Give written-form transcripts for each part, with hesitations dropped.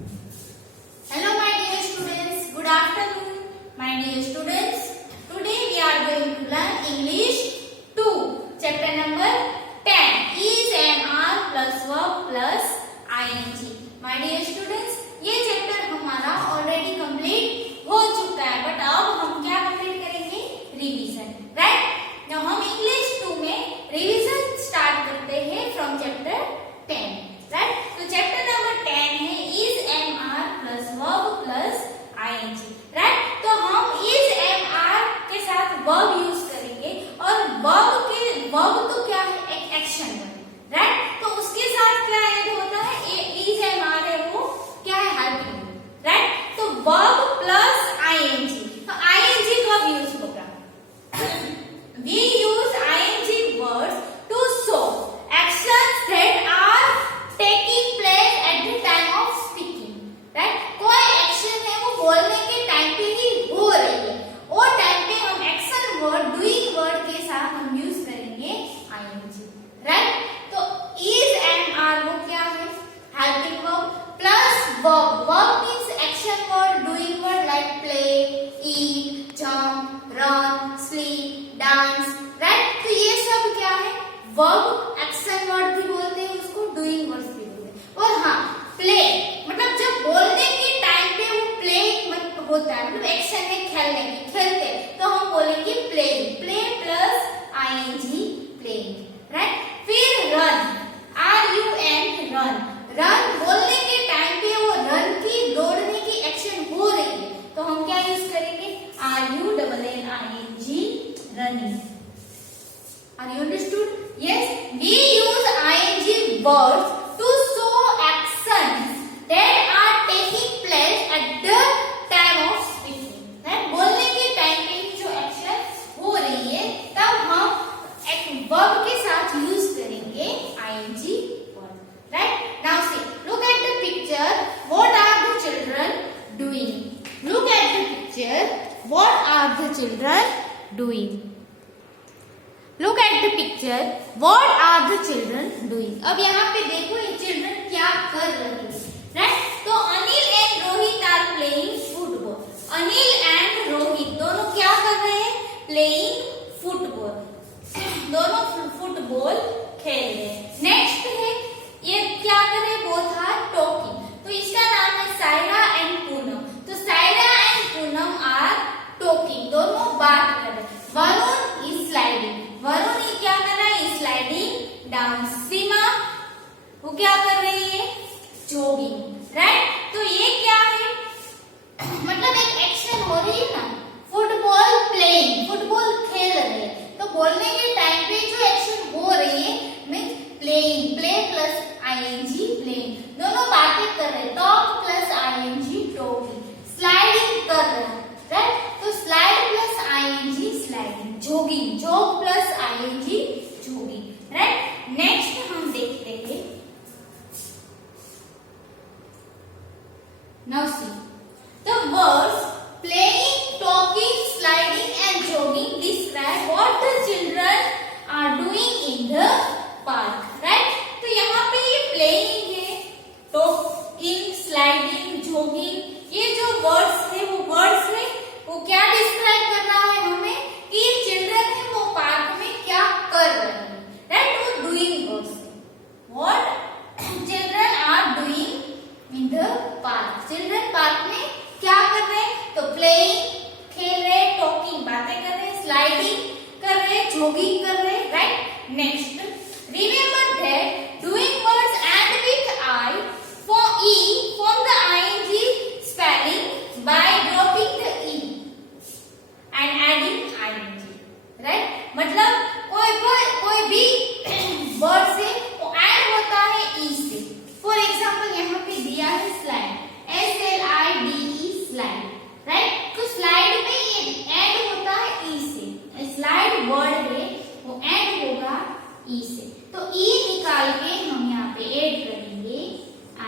Hello my dear students, good afternoon. My dear students, today we are going to learn English 2, chapter number 10, is and are plus verb plus ing. My dear students, ये chapter हमारा already complete हो चुका है, but अब हम क्या complete करेंगे? Revision, right? Now हम इंग्लिश 2 में रिवीजन स्टार्ट करते हैं फ्रॉम चैप्टर 10, राइट? तो चैप्टर नंबर 10 है is am are plus verb plus ing, right? तो हम is am are के साथ verb यूज करेंगे और verb तो क्या है? एक एक्शन वर्ड, राइट? तो उसके साथ क्या ऐड होता है? is am are है वो क्या है? Helping, right? तो verb plus ing, तो ing कब यूज होगा? We use ing words to show actions that are taking place at the time of speaking, right? कोई एक्शन है वो बोलने के टाइम पे ही हो रही है, वो टाइम पे हम एक्शन वर्ड डूइंग वर्ड के साथ हम यूज करेंगे ing, राइट? तो is and are वो क्या है? Helping verb plus verb, verb means action word doing word like play, eat, jump, run, sleep, dance, right? तो ये सब क्या है? वर्ब, एक्शन वर्ड भी बोलते हैं उसको, डूइंग वर्ड्स भी बोलते हैं। और हाँ, प्ले मतलब जब बोलने के टाइम पे वो प्ले होता है, मतलब एक्शन है खेलने की, खेलते, तो हम बोलेंगे playing, play plus ING, playing, right? फिर रन, RUN, रन, रन बोलने के टाइम पे वो रन की, दौड़ने की एक्शन हो रही है, तो हम क्या यूज करेंगे? RUNNING, running. Are you understood? Yes, we use ing words to show actions that are taking place at the time of speaking. right? बोलने के टाइम पे ही जो एक्शन हो रही है, तब हम एक वर्ब के साथ यूज करेंगे ing word. Right? Now see, look at the picture. What are the children doing? Look at the picture. What are the children doing? Look at the picture. What are the children doing? अब यहाँ पे देखो ये children क्या कर रहे हैं, right? तो Anil and Rohit are playing football. Anil and Rohit दोनों क्या कर रहे हैं? प्लेइंग फुटबॉल, दोनों फुटबॉल खेल रहे हैं। नेक्स्ट है ये क्या कर रहे हैं? Both are talking. तो इसका नाम है सायरा एंड पूनम। तो Saira and Poonam are talking, दोनों बात कर रहे हैं। वरुण इज स्लाइडिंग, वरुण ये क्या कर रहा है? Sliding down. सीमा वो क्या कर रही है? Jogging, right? तो ये क्या है? मतलब एक एक्शन हो रही है ना, फुटबॉल प्लेइंग, फुटबॉल खेल रहे हैं, तो बोलने के टाइम पे जो एक्शन हो रही है means playing, play plus ING, playing, दोनों बातें कर रहे हैं, talk plus ING, talking, sliding कर रहे हैं, राइट? तो slide plus ING, sliding, jogging, jog plus ING, jogging, right? Next हम देखते हैं, now see the words playing, talking, sliding and jogging describe what the children are doing in the park, right? तो यहाँ पे ये playing है, talking, sliding, jogging, ये जो वर्ड्स है वो क्या डिस्क्राइब कर रहा है हमें कि चिल्ड्रन है वो पार्क में क्या कर रहे हैं, राइट? वो डूइंग वर्ड्स है, what children are doing in the park. Children park में क्या कर रहे हैं? तो प्लेइंग, खेल रहे, टॉकिंग, बातें कर रहे, स्लाइडिंग कर रहे, जॉगिंग कर रहे, right? Next, remember that doing words end with I for E form the ING spelling by dropping the E and adding ING, right? मतलब कोई भी वर्ड से वो ऐड होता है ई से। फॉर एग्जांपल यहाँ पे दिया है स्लाइड, SLIDE, स्लाइड, राइट? तो स्लाइड में ये ऐड होता है ई से, स्लाइड वर्ड है वो ऐड होगा ई से, तो ई निकाल के हम यहाँ पे ऐड करेंगे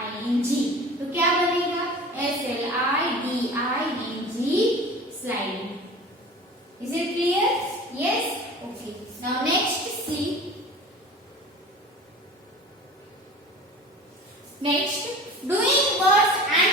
आईएनजी, तो क्या बनेगा? SLIDING, sliding. Is it clear? Yes? Okay. Now next see. Next, doing words and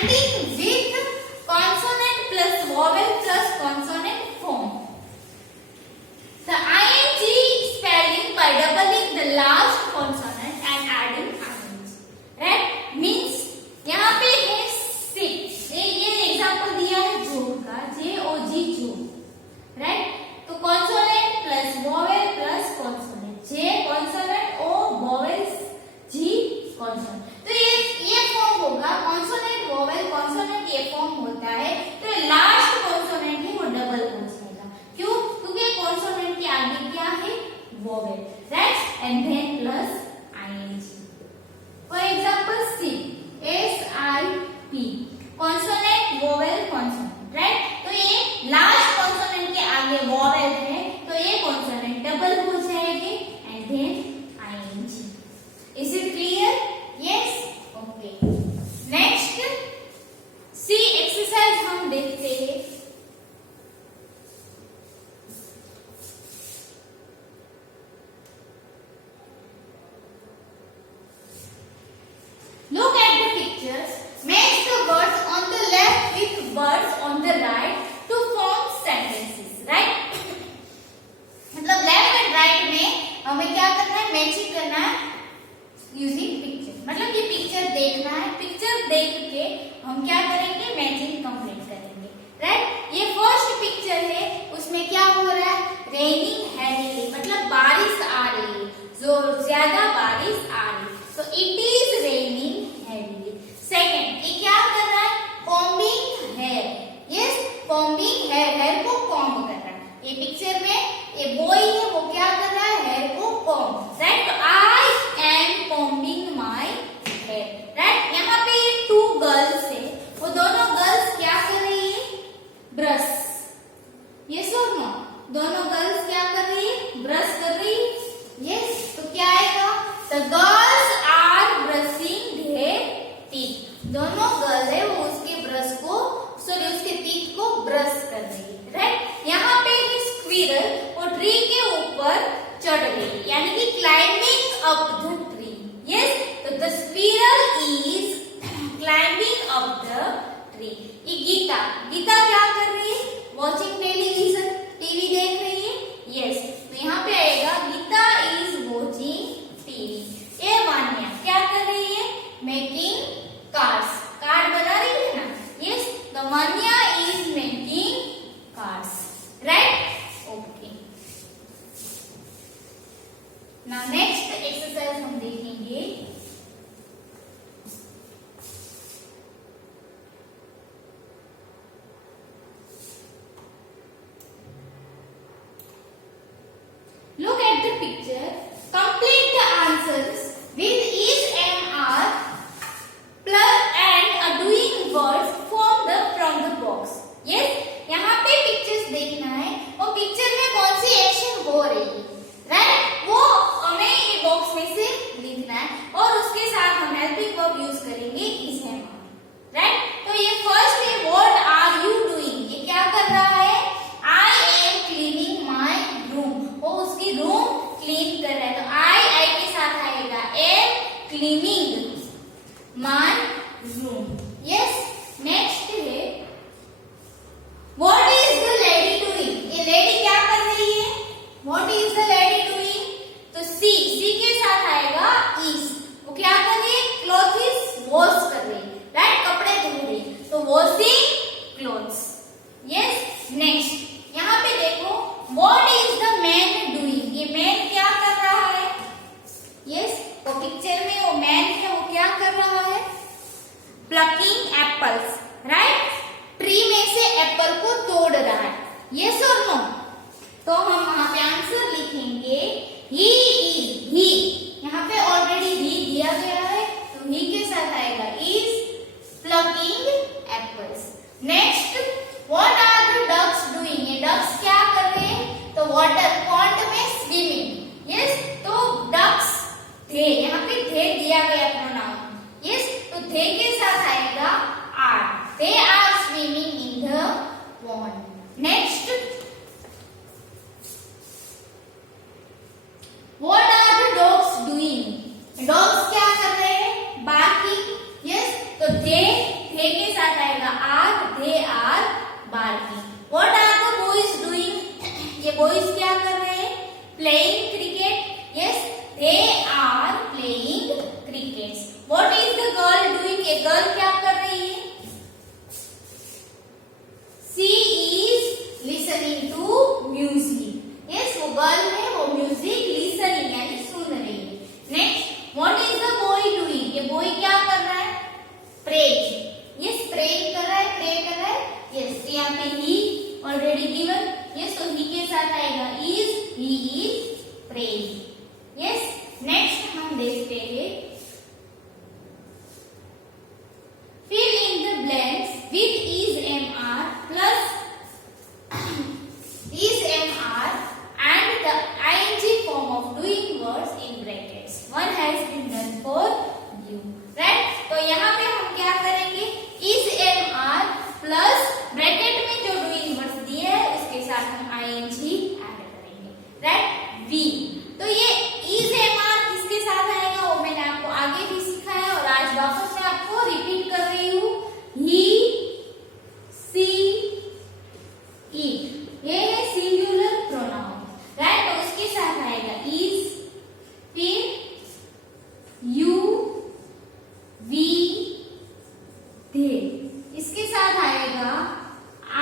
cleaning my room. Yes, next है what is the lady doing. ये लेडी क्या कर रही है? What is the lady doing? तो सी के साथ आएगा इज। वो क्या कर रही है? क्लॉथ्स वॉश कर रही है, राइट, कपड़े धो रही है, तो वॉशिंग क्लॉथ्स। यस, नेक्स्ट यहाँ पे देखो what is the man doing. ये मैन क्या कर रहा है? यस, तो पिक्चर में वो मैन है, वो क्या कर रहा है? प्लकिंग एप्पल्स, राइट, ट्री में से एप्पल को तोड़ रहा है। यस और नो? तो हम वहां पे आंसर लिखेंगे ही इज। ही यहाँ पे ऑलरेडी ही दिया गया है, तो ही के साथ आएगा is plucking apples. Next what are the ducks doing. ये डक्स क्या कर रहे हैं? तो वाटर पॉन्ड में स्विमिंग। यस, तो डक्स थे, यहाँ पे थे दिया गया प्रोनाउन। यस, तो थे के साथ आएगा are. They are swimming in the pond. Next what are the dogs doing. Dogs क्या कर रहे हैं? बार्किंग। यस, तो दे के साथ आएगा are. They are barking. What are the boys doing. ये बॉयज क्या कर रहे हैं? Playing cricket. Yes, they are playing cricket. What is the girl doing. ये गर्ल क्या कर रही है? She is listening to music. Yes, वो गर्ल है, वो म्यूजिक लिसनिंग यानी सुन रही है। Next what is the boy doing. ये बॉय क्या कर रहा है? प्रेइंग। यस, प्रेइंग कर रहा है, प्रे कर रहा है। यस, तो यहाँ पे ही ऑलरेडी गिवन। यस, तो ही के साथ आएगा is. He is praying. Yes, next हम देखते हैं fill in the blanks with is mr plus is mr and the ing form of doing words in brackets. One has been done for you, right? तो यहाँ पे हम क्या करेंगे? is mr plus bracket में जो doing words दिए है उसके साथ हम ing ऐड करेंगे, right? v। तो ये is mr किसके साथ आएगा वो मैंने आपको आगे भी सिखाया और आज वापस मैं आपको रिपीट कर रही हूँ। he, she, it, ये है सिंगुलर प्रोनाउन, राइट? तो उसके साथ आएगा is, फिर you, we, they, इसके साथ आएगा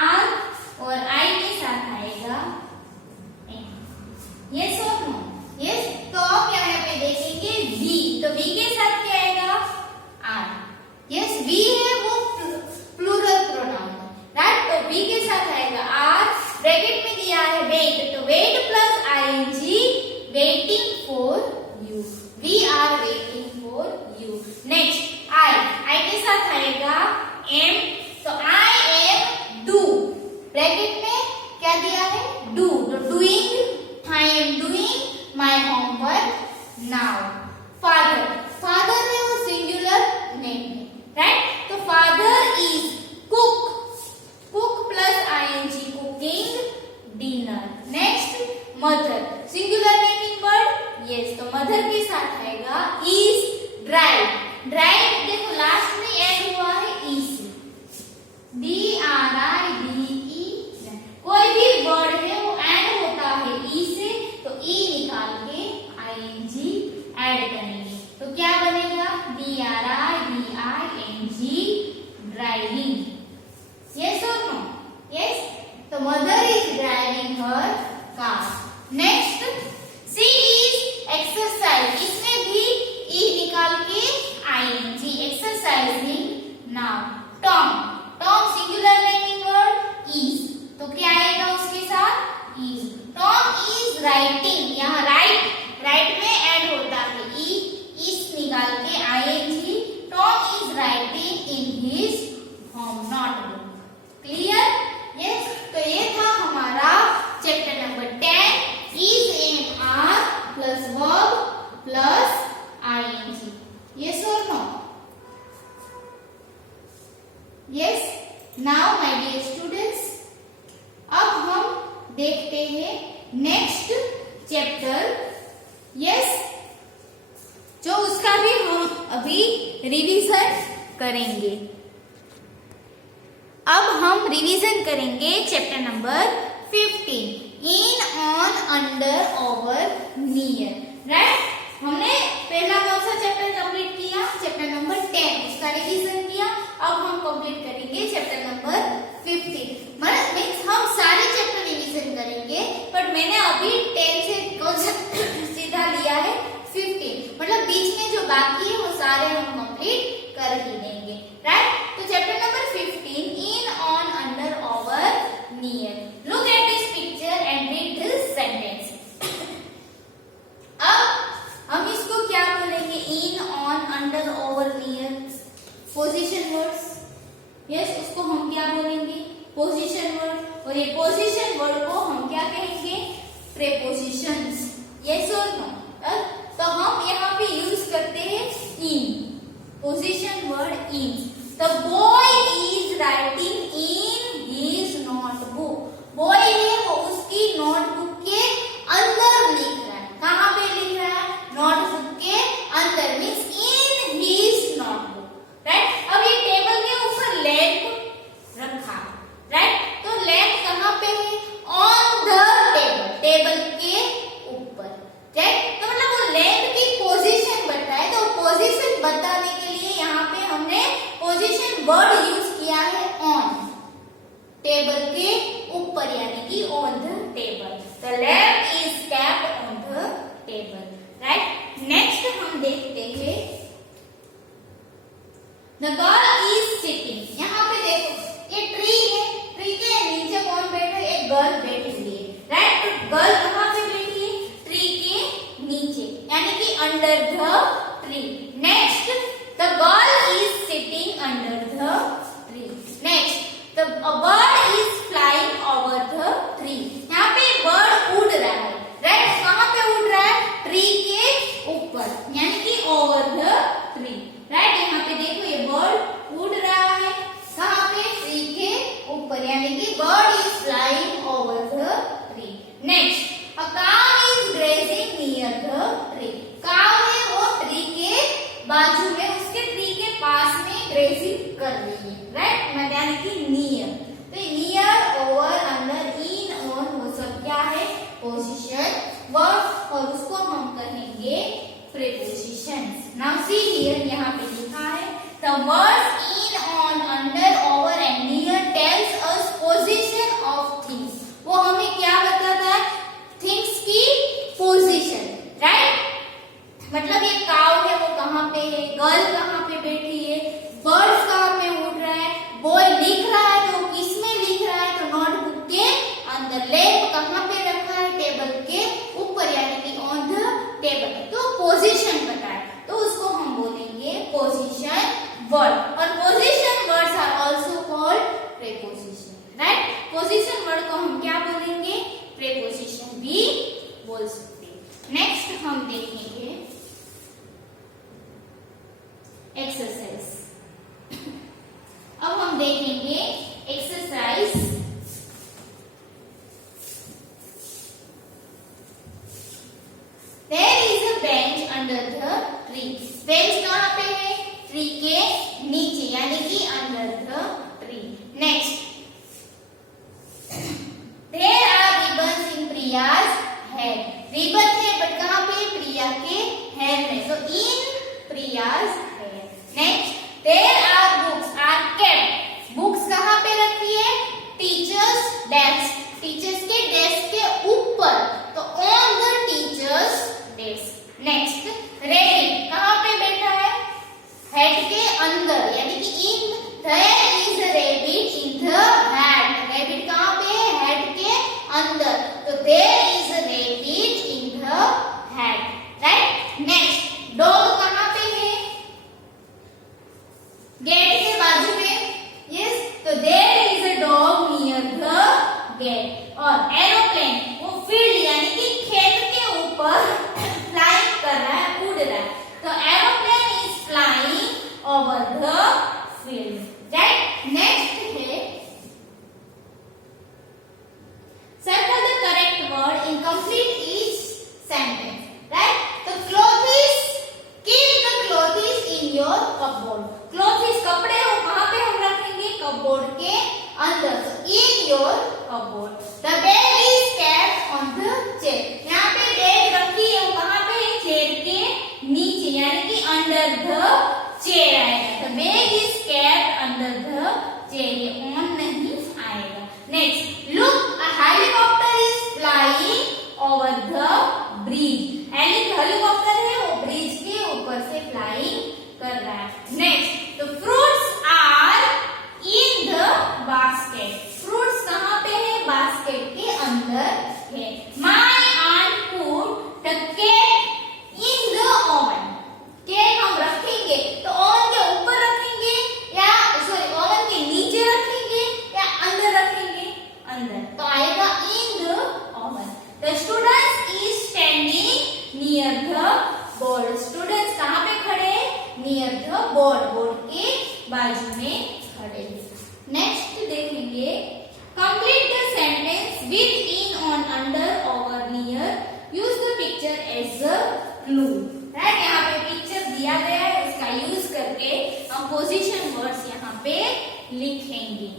are और I के साथ आएगा am। यस और नो? यस, तो अब यहाँ पे देखेंगे we, तो we के साथ क्या आएगा? are। यस, we है वो प्लूरल प्रोनाउन, राइट? तो we के साथ आएगा are। ब्रैकेट में दिया है wait, तो wait plus ing, waiting for you। we are waiting for you। Next I के साथ आएगा am, तो I am do। ब्रैकेट में क्या दिया है? do, तो doing, I am doing my homework now। Father है वो सिंगुलर नेम है, राइट? तो father is cook plus ing, cooking dinner. Next mother, singular naming word. Yes, तो मदर के साथ आएगा इज ड्राइव। ड्राइव देखो लास्ट में एड हुआ है ई से, DRIVE। कोई भी वर्ड है वो एड होता है ई से, तो ई निकाल के ing ऐड करेंगे, तो क्या बनेगा? DRIVING, driving. यस और नो? यस, तो mother is driving her car. Next C is exercise, इसमें भी ई निकाल के ing, exercising now. Tom singular naming word is, तो क्या आएगा उसके साथ? इज। टॉम इज राइटिंग, यहाँ राइट में ऐड होता है ई, इस निकाल के ing। Tom is writing in his home notebook. Clear? Yes, तो ये था हमारा chapter number 10 is am are plus verb plus ing। Yes और no? Yes, now my dear students, अब हम देखते हैं नेक्स्ट चैप्टर। यस, जो उसका भी हम अभी रिवीजन करेंगे। अब हम रिवीजन करेंगे chapter number 15 in, on, under, over, near. Right, हमने पहला कौन सा चैप्टर कंप्लीट किया? चैप्टर नंबर 10, उसका रिवीजन किया। अब हम कंप्लीट करेंगे चैप्टर नंबर 15। मतलब मीन्स हम सारे चैप्टर रिवीजन करेंगे, बट मैंने अभी 10 से कौन सा सीधा लिया है 15। मतलब बीच में जो बाकी है वो सारे हम कंप्लीट कर ही देंगे। राइट, तो chapter number 15 in, on, under, over, near. Look at this picture and read this sentence. अब हम इसको क्या बोलेंगे? In, on, under, over, near, position words. Yes, उसको हम क्या बोलेंगे? Position word. और ये पोजीशन वर्ड को हम क्या कहेंगे? प्रेपोजिशंस। यस और नो? तो हम यहाँ पे यूज करते हैं in, position word in. The boy is writing in his notebook. Boy है वो उसकी नोटबुक के अंदर लिख रहा है। कहाँ पे लिख रहा है? नोटबुक के अंदर, means in his notebook. Right, अब ये टेबल के ऊपर लैंप रखा। राइट, तो लैंप कहाँ पे है? ऑन द टेबल, टेबल के ऊपर। राइट, तो मतलब वो लैंप की पोजीशन बताए, तो पोजीशन बताने के लिए यहाँ पे हमने पोजीशन वर्ड यूज किया है ऑन, टेबल के ऊपर, यानी कि on the table. The lamp is kept on the table. Right, next हम देखते हैं द गर्ल इज सिटिंग। यहाँ पे देखो ये ट्री है, ट्री के नीचे कौन बैठा है? एक गर्ल बैठी हुई है। राइट, तो गर्ल कहाँ पे बैठी है? ट्री के नीचे, यानी कि under the tree. Next, the girl is sitting under the tree. Next, the bird is flying over the tree. यहाँ पे बर्ड उड़ रहा है। राइट, कहाँ पे उड़ रहा है? ट्री के ऊपर, यानी कि ओवर द ट्री। राइट, यहाँ पे देखो ये बर्ड उड़ रहा है। कहाँ पे? ट्री के ऊपर, यानी कि bird is flying over the tree. Next, a cow is grazing near the tree. Cow है वो ट्री के बाजू में, उसके ट्री के पास में ग्रेजिंग कर रही है। राइट, यानी कि नियर। तो near, over, under, in, on, वो सब क्या है? पोजीशन वर्ड, और उसको हम कहेंगे प्रीपोजिशंस। नाउ सी हियर, यहाँ पे लिखा है the words in, on, under, over and near tells us position of things. वो हमें क्या बताता है? थिंग्स की पोजीशन। राइट, मतलब ये काउ है वो कहाँ पे है, गर्ल कहाँ पे बैठी है, बर्ड्स कहाँ पे उड़ रहा है, बॉय लिख रहा है तो किस में लिख रहा है? तो नोटबुक के अंदर। लैंप कहाँ पे रखा है? टेबल के ऊपर, यानी कि ऑन द टेबल। तो पोजीशन बताए, तो उसको हम बोलेंगे पोजीशन वर्ड। और position words are also called preposition. Right, position word को हम क्या बोलेंगे? प्रीपोजिशन भी बोल सकते हैं। नेक्स्ट हम देखेंगे एक्सरसाइज। अब हम देखेंगे exercise. There is a bench under the tree. Bench कहाँ पे है? ट्री के नीचे, यानी कि under the tree. Next, there are ribbons in Priya's hair. Ribbon है बट कहाँ पे? प्रिया के हेयर में, तो in Priya's hair. Next, there are books are kept. Books कहाँ पे रखी है? टीचर्स डेस्क, टीचर्स के डेस्क के ऊपर, तो on the teacher's desk. Next, rabbit कहाँ पे बैठा है? हेड के अंदर, यानी कि in, there is a rabbit in the head. Rabbit कहाँ पे है? हेड के अंदर, तो there is a rabbit in the head. Right, next, dog कहाँ पे है? गेट के बाजू में। यस, तो there is a dog near the gate. और एरोप्लेन वो फील्ड, यानी कि खेत के ऊपर फ्लाइंग कर रहा है, उड़ रहा है, तो aeroplane is flying over the field. Right, next है circle the correct word in complete each sentence. Right, तो clothes, keep the clothes in your cupboard. Clothes कपड़े हो कहाँ पे हम रखेंगे? कपबोर्ड के अंदर, in your cupboard. The bag is kept on the chair. यहाँ पे बैग रखी है वो कहाँ पे है? चेयर के नीचे, यानी कि अंडर द चेयर आएगा। The bag is kept under the chair, ये ऑन नहीं आएगा। Next, look a helicopter is flying over the bridge. Helicopter है वो ब्रिज के ऊपर से फ्लाइंग कर रहा है। Next, the fruits are in the basket. Fruits कहाँ पे है? बास्केट के अंदर है। My aunt put the cake in the oven. Cake हम रखेंगे तो ओवन के ऊपर रखेंगे या सॉरी ओवन के नीचे रखेंगे या अंदर रखेंगे? अंदर, तो आएगा इन the oven. The students is standing near the board. Students कहाँ पे खड़े? नियर द बोर्ड, बोर्ड के बाजू में खड़े। नेक्स्ट देखेंगे, complete the sentence with in on under over near, use the picture as a clue. Right, यहाँ पे पिक्चर दिया गया है, इसका यूज करके हम पोजीशन वर्ड्स यहाँ पे लिखेंगे।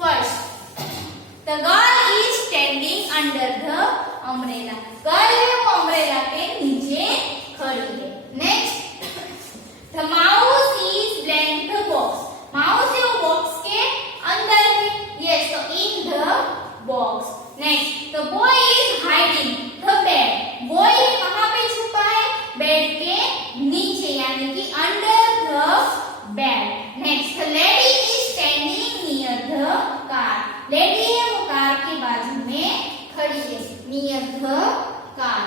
First, the girl is standing under the umbrella. Girl है वो अम्ब्रेला के नीचे खड़ी है। Next, the mouse is blind the box. Mouse है वो बॉक्स के अंदर है, यस, तो in the box. Next, the boy is hiding the bed. Boy कहाँ पे छुपा है? बेड के नीचे, यानी कि under the bed. Next, the lady is standing near the car. Lady है वो कार के बाजू में खड़ी है, नियर द कार।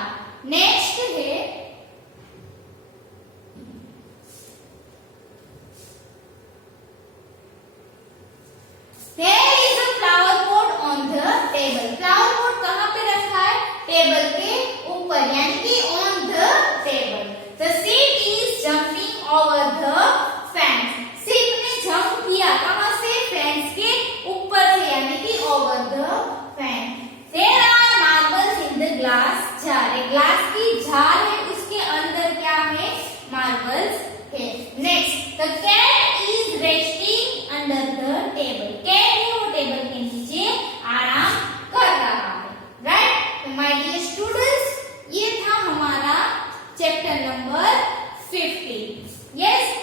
नेक्स्ट है, there is a flower pot on the table. flower pot कहाँ पे रखा है? टेबल के ऊपर, यानी कि on the table. the sheep is jumping over the fence. sheep ने jump किया कहाँ से? fence के ऊपर से, यानी कि over the fence. there are marbles in the glass jar. एक ग्लास की जार है, उसके अंदर क्या है? marbles है। next, the cat is resting under the table. cat है वो टेबल के नीचे आराम कर रहा है। राइट, तो माय डियर स्टूडेंट्स, ये था हमारा चैप्टर नंबर 50। यस,